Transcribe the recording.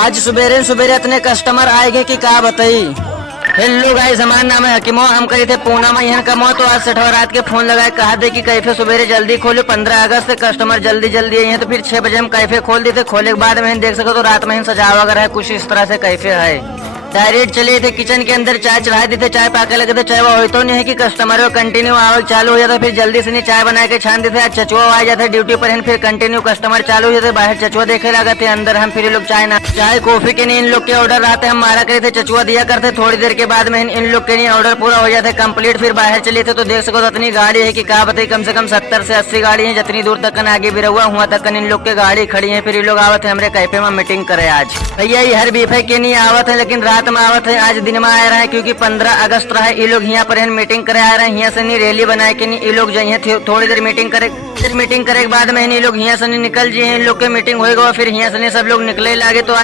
आज सुबेरे सुबेरे इतने कस्टमर आएंगे कि क्या बताई। हेलो गाइस, हमारा नाम है हकीमो, हम कही थे पूना में यहाँ कमो तो आज सेठवा रात के फोन लगाए कहा दे कि कैफे सुबेरे जल्दी खोलो, 15 अगस्त से कस्टमर जल्दी जल्दी आई है। तो फिर 6 बजे हम कैफे खोल दिए थे। खोले के बाद में देख सको तो रात में ही सजावा वगैरह है, कुछ इस तरह से कैफे है। डायरेक्ट चले थे किचन के अंदर, चाय चढ़ा दी थे, चाय पाके लगे थे। चाय वो तो नहीं है कि कस्टमर कंटिन्यू आवक चालू हो जाता, फिर जल्दी से नहीं चाय बना के छान देते। आज चचुआ आ जाते ड्यूटी पर, फिर कंटिन्यू कस्टमर चालू हो जाते। बाहर चचुआ देखे लगा थे, अंदर हम फिर लोग चाय कॉफी के नहीं इन लोग के ऑर्डर आते, हम मारा करे थे, चचुआ दिया करते। थोड़ी देर के बाद में इन लोग के नहीं ऑर्डर पूरा हो जाते कंप्लीट। फिर बाहर चले थे तो देख सको तो इतनी गाड़ी है कि क्या बताई, कम से कम 70 से 80 गाड़ी है, जितनी दूर तक आगे भी रहुआ हुआ तक इन लोग के गाड़ी खड़ी है। फिर ये लोग आवत है हमारे कैफे में मीटिंग करे। आज भैया ये हर बीफे के नहीं आवत है, लेकिन रात में आवत है, आज दिन में आ रहा है क्योंकि 15 अगस्त रहा है। ये लोग यहाँ पर मीटिंग करे आ रहे हैं, यहाँ से नहीं रैली बनाए कि नहीं ये लोग जाइए थोड़ी देर मीटिंग करे। फिर मीटिंग करे के बाद में ये लोग यहाँ से नहीं निकल जाए, इन लोग के मीटिंग होएगा फिर यहाँ से नहीं सब लोग निकले लागे। तो